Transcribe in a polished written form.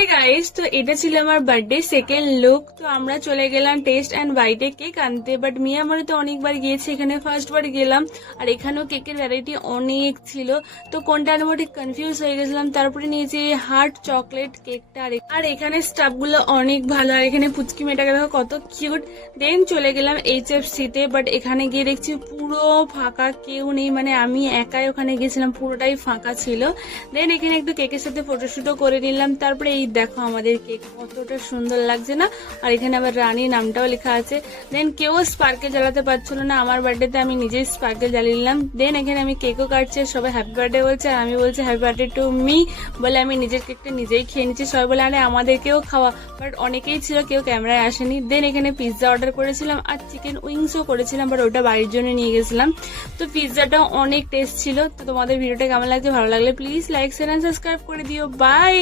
Hi guys, তো এটা ছিল আমার বার্থডে সেকেন্ড লুক। তো আমরা চলে গেলাম টেস্ট অ্যান্ড বাইটে কেক আনতে, বাট মিয়ামরে তো অনেকবার গিয়েছি, এখানে ফার্স্ট বার গেলাম। আর এখানেও কেকের ভ্যারাইটি অনেক ছিল, তো কোনটা আনবো ঠিক কনফিউজ হয়ে গেছিলাম। তারপরে নিয়েছি হার্ট চকলেট কেকটা, আর এখানে স্টাফ গুলো অনেক ভালো। আর এখানে পুচকি মেয়েটাকে দেখো কত কিউট। দেন চলে গেলাম HFC তে, বাট এখানে গিয়ে দেখছি পুরো ফাঁকা, কেউ নেই, মানে আমি একাই ওখানে গেছিলাম, পুরোটাই ফাঁকা ছিল। দেন এখানে একটু কেকের সাথে ফটোশুটও করে নিলাম। তারপরে এই দেখো আমাদের কেক কতটা সুন্দর লাগছে না, আর এখানে আবার রানী নামটাও লেখা আছে। দেন কেউ স্পার্কেল জ্বালাতে পারছিল না, আমার বার্থডেতে আমি নিজেই স্পার্কেল জ্বালিয়ে নিলাম। দেন এখানে আমি কেকও কাটছি, সবাই হ্যাপি বার্থডে বলছে, আর আমি বলছি হ্যাপি বার্থডে টু মি বলে আমি নিজের কেকটা নিজেই খেয়ে নিচ্ছি। সবাই বলে আরে আমাদেরকেও খাওয়া, বাট অনেকেই ছিল, কেউ ক্যামেরায় আসেনি। দেন এখানে পিৎজা অর্ডার করেছিলাম আর চিকেন উইংসও করেছিলাম, বাট ওটা বাড়ির জন্য নিয়ে গেছিলাম। তো পিৎজাটা অনেক টেস্ট ছিল। তো তোমাদের ভিডিওটা কেমন লাগছে, ভালো লাগলে please like share and subscribe করে দিও। বাই।